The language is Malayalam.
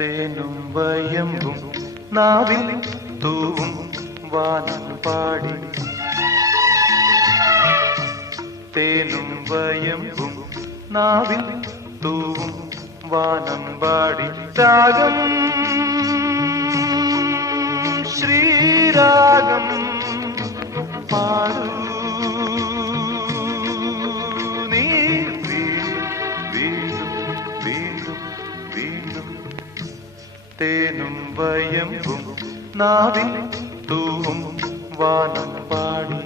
തേനും വയമ്പും നാവിൽ തൂവും വാനം പാടി. തേനും വയമ്പും നാവിൽ തൂവും വാനം പാടി. രാഗം ശ്രീരാഗം പാടൂ നീ. വീണ്ടും വീണ്ടും വീണ്ടും തേനും വയമ്പും നാവിൽ തൂവും വാനം പാടി.